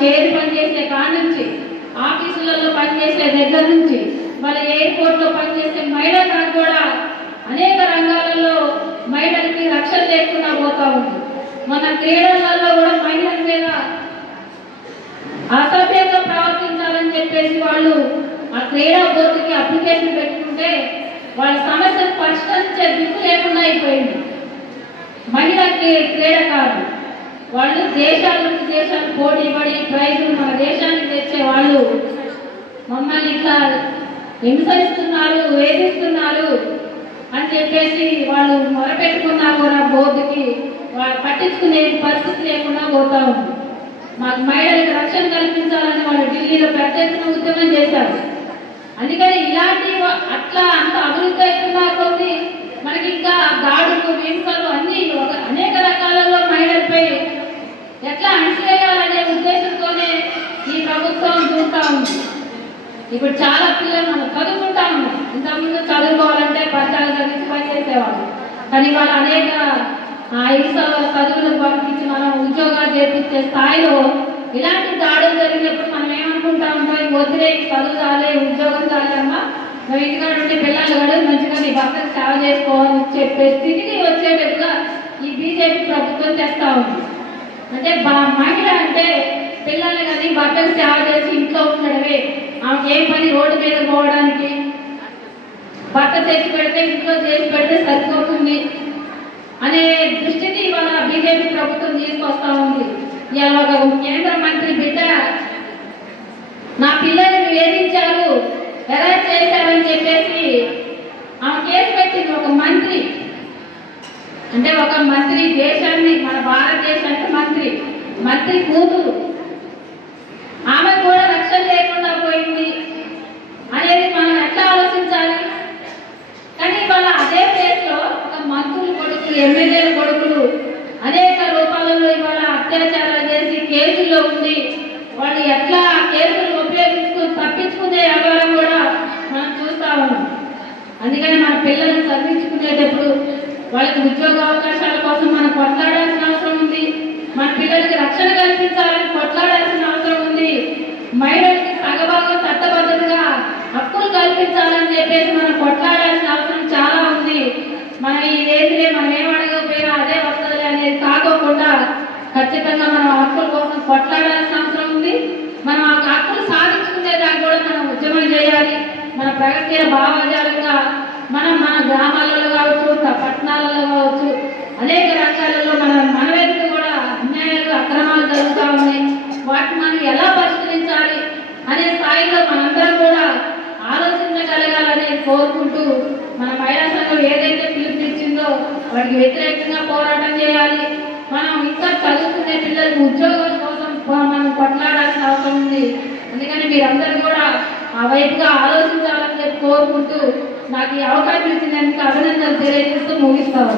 Chair పనిచేసే కాడ నుంచి, ఆఫీసులలో పనిచేసే దగ్గర నుంచి, వాళ్ళ ఎయిర్పోర్ట్లో పనిచేసే మహిళలకు కూడా అనేక రంగాలలో మహిళలకి రక్షణ లేకుండా పోతా ఉంది. మన క్రీడలలో కూడా మహిళల మీద అసభ్యంగా ప్రవర్తించాలని చెప్పేసి వాళ్ళు ఆ క్రీడా బోర్డుకి అప్లికేషన్ పెట్టుకుంటే వాళ్ళ సమస్యను పరిష్కరించే దిక్కు లేకుండా అయిపోయింది. మహిళకి క్రీడాకారులు వాళ్ళు దేశాలు పోటీ పడి ప్రైజులు మన దేశానికి తెచ్చే వాళ్ళు మమ్మల్ని ఇట్లా హింసిస్తున్నారు, వేధిస్తున్నారు అని చెప్పేసి వాళ్ళు మొరపెట్టుకున్నా కూడా బోర్డుకి వాళ్ళు పట్టించుకునే పరిస్థితి లేకుండా పోతా ఉంది. మాకు మహిళలకు రక్షణ కల్పించాలని వాళ్ళు ఢిల్లీలో పెద్ద ఎత్తున ఉద్యమం చేశారు. అందుకని ఇలాంటి అట్లా అంత అభివృద్ధి అవుతున్నా కొద్ది మనకి ఇంకా దాడులు, హింసలు అన్ని అనేక రకాలలో మహిళలపై ఎట్లా అణిచివేయాలనే ఉద్దేశంతోనే ఈ ప్రభుత్వం చూస్తూ ఉంది. ఇప్పుడు చాలా పిల్లలు మనం చదువుకుంటా ఉన్నాం. ఇంతకుముందు చదువుకోవాలంటే పట్టాలు చదివించి పనిచేసేవాళ్ళు, కానీ వాళ్ళు అనేక చదువులకు పంపించి మనం ఉద్యోగాలు చేపించే స్థాయిలో ఇలాంటి దాడులు జరిగినప్పుడు మనం ఏమనుకుంటా ఉంటాం, వదిలే చదువు చాలే, ఉద్యోగం చాలమ్మా, నువ్వు ఇంటిగా ఉండి పిల్లలు కూడా మంచిగా నీ భర్తకు సేవ చేసుకోవాలని చెప్పే స్థితికి వచ్చేటట్టుగా ఈ బీజేపీ ప్రభుత్వం తెస్తా ఉంది. అంటే మహిళ అంటే పిల్లల్ని కానీ భర్తకు సేవ చేసి ఇంట్లో ఉండడమే, ఆమెకి ఏ పని రోడ్డు మీద పోవడానికి భర్త తెచ్చి పెడితే ఇంట్లో చేసి పెడితే సరిపోతుంది అనే దృష్టిని ఇవాళ బీజేపీ ప్రభుత్వం తీసుకొస్తా ఉంది. ఇవాళ ఒక కేంద్ర మంత్రి బిడ్డ నా పిల్లల్ని వేధించారు, అరెస్ట్ చేశారని చెప్పేసి ఆమె కేసు పెట్టింది. ఒక మంత్రి అంటే ఒక మంత్రి దేశాన్ని, మన భారతదేశానికి మంత్రి కూతురు, ఆమె కూడా రక్షణ లేకుండా పోయింది అనేది మనం ఎట్లా ఆలోచించాలి? కానీ ఇవాళ అదే ప్లేస్లో ఒక మంత్రుల కొడుకులు, ఎమ్మెల్యేల కొడుకులు అనేక రూపాలలో ఇవాళ అత్యాచారాలు చేసి కేసుల్లో ఉంది. వాళ్ళు ఎట్లా కేసులు ఉపయోగించుకుని తప్పించుకునే వ్యవహారం కూడా మనం చూస్తా ఉన్నాం. అందుకని మన పిల్లల్ని చదివించుకునేటప్పుడు వాళ్ళకి ఉద్యోగ అవకాశాల కోసం మనం కొట్లాడాల్సిన అవసరం ఉంది. మన పిల్లలకి రక్షణ కల్పించాలని కొట్లాడాల్సిన అవసరం ఉంది. మహిళలకి సగభాగం చట్టబద్ధతగా హక్కులు కల్పించాలని చెప్పేసి మనం కొట్లాడాల్సిన అవసరం చాలా ఉంది. మనం ఇదేంటిదే మనం ఏం అడగకపోయినా అదే వస్తుంది అనేది కాకోకుండా ఖచ్చితంగా మనం హక్కుల కోసం కొట్లాడాల్సిన అవసరం ఉంది. మనం ఆ హక్కులు సాధించుకునేదానికి కూడా మనం ఉద్యమం చేయాలి. మన ప్రగతిశీల భావజాలంగా మన గ్రామాలలో కావచ్చు, పట్టణాలలో కావచ్చు, అనేక రంగాలలో మన వైపు కూడా అన్యాయాలు, అక్రమాలు జరుగుతూ ఉన్నాయి. వాటిని మనం ఎలా పరిష్కరించాలి అనే స్థాయిలో మనందరం కూడా ఆలోచించగలగాలని కోరుకుంటూ మన మహిళా సంఘం ఏదైతే పిలుపునిచ్చిందో వాటికి వ్యతిరేకంగా పోరాటం చేయాలి. మనం ఇంకా చదువుకునే పిల్లలకు ఉద్యోగాల కోసం మనం కొట్లాడాల్సిన అవసరం ఉంది. అందుకని మీరందరూ కూడా ఆ వైపుగా ఆలోచించాలని చెప్పి కోరుకుంటూ నాకు ఈ అవకాశం ఇచ్చినందుకు అభినందనలు తెలియజేస్తూ ముగిస్తాను.